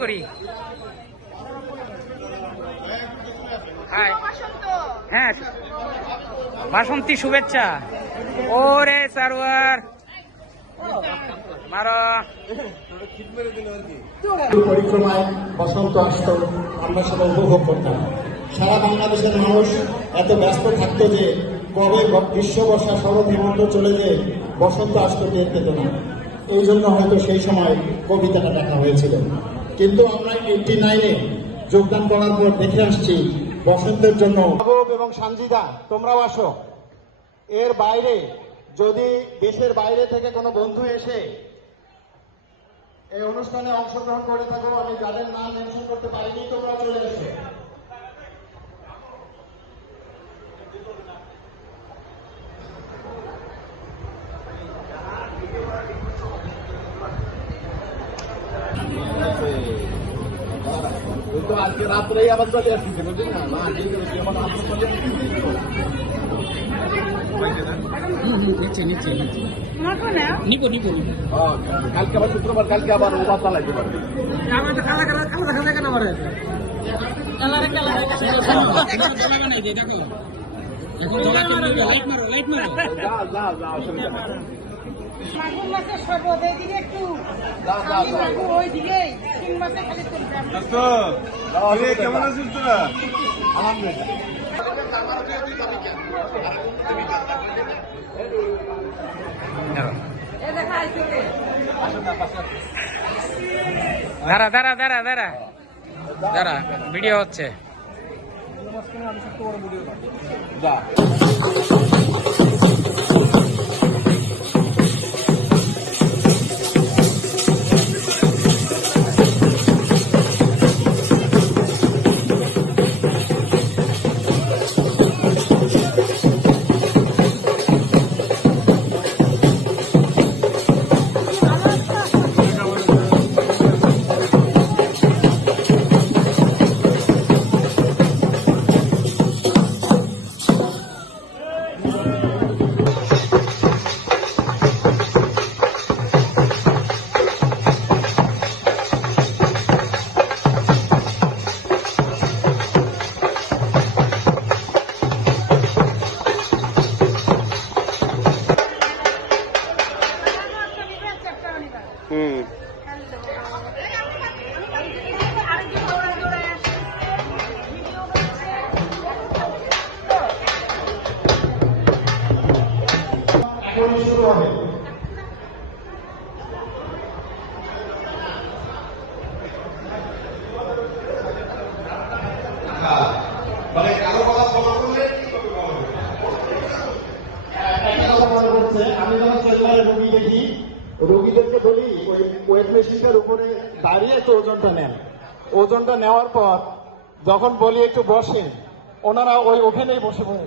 করি। হ্যাঁ বাসন্তী শুভেচ্ছা। ওরে সারোয়ার। পরিক্রমায় বসন্ত আসত, আমরা সবাই উপভোগ করতাম। সারা বাংলাদেশের মানুষ এত ব্যস্ত থাকতো যে কবে গ্রীষ্ম বর্ষা শরৎ হেমন্ত চলে যে বসন্ত আসতো টের পেত না। এই জন্য হয়তো সেই সময় কবিতাটা লেখা হয়েছিল। কিন্তু আমরা এইটি নাইনে যোগদান করার পর দেখে আসছি বসন্তের জন্য। এবং সানজিদা, তোমরাও আসো। এর বাইরে, যদি দেশের বাইরে থেকে কোনো বন্ধু এসে এই অনুষ্ঠানে অংশগ্রহণ করে থাকো, আমি যাদের নাম মেনশন করতে পারিনি, তোমরা চলে আজকে রাত্রেই আবার চলে আসছে বুঝলি না না যেমন কালকে আবার শুক্রবার কালকে আবার ওরা চালাইতে পারবে মাগুর মাছের শরবত এইদিকে একটু। দাও, দাও, আমি মাগুর ওইদিকে তিন মাসে খালি তুলবে কেমন আছিস তোরা? আলহামদুলিল্লাহ এ দেখা আইছে দাঁড়া দাঁড়া দাঁড়া দাঁড়া। দাঁড়া ভিডিও হচ্ছে। পড়ছে, আমি যখন চেম্বারে রুগী দেখি রুগীদেরকে বলি ওয়েট মেশিনটার উপরে দাঁড়িয়ে তো ওজনটা নেন। ওজনটা নেওয়ার পর যখন বলি একটু বসেন ওনারা ওই ওখানেই বসে পড়ে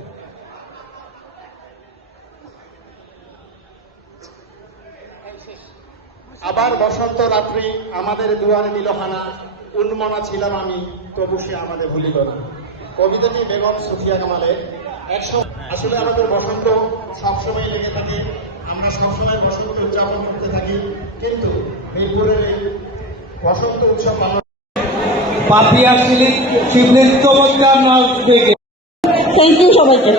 আবার বসন্ত রাত্রি আমাদের দুয়ারে দিল হানা উন্মনা ছিলাম আমি তবু সে আমাদের ভুলিল না। কবিতাটি বেগম সুফিয়া কামালের একশো আসলে আমাদের বসন্ত সবসময় লেগে থাকে। আমরা সবসময় বসন্ত উদযাপন করতে থাকি। কিন্তু মিরপুরের এই বসন্ত উৎসব পালন পাপিয়া শিবলির চমৎকার নাচ দেখে থ্যাংক ইউ সবাইকে।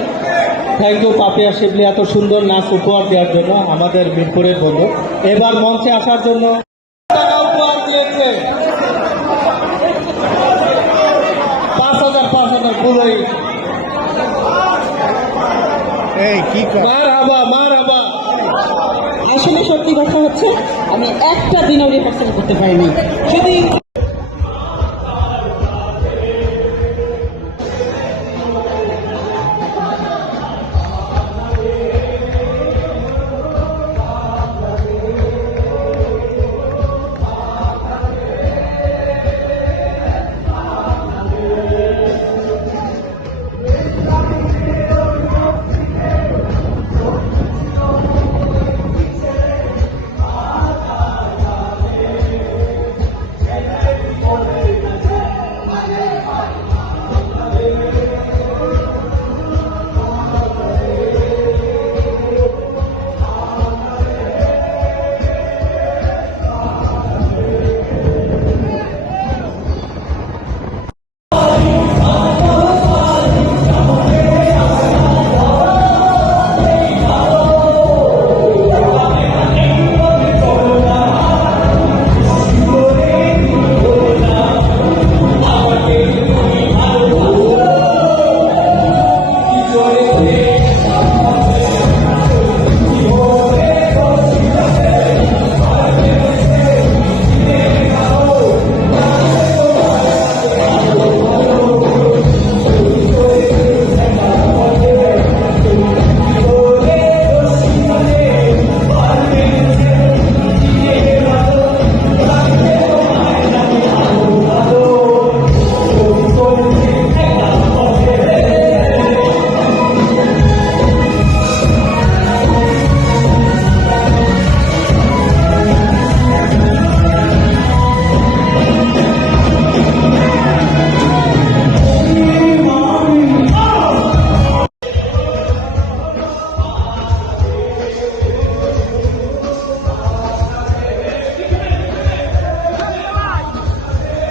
থ্যাংক ইউ পাপিয়া শিবলি এত সুন্দর নাচ উপহার দেওয়ার জন্য আমাদের মিরপুরের বন্ধু। এবার মঞ্চে আসার জন্য উপহার দিয়েছে। পাঁচ হাজার পাঁচ হাজার পুরোই আসলে সত্যি কথা হচ্ছে আমি একটা দিনও রিহার্সাল করতে পারিনি। যদি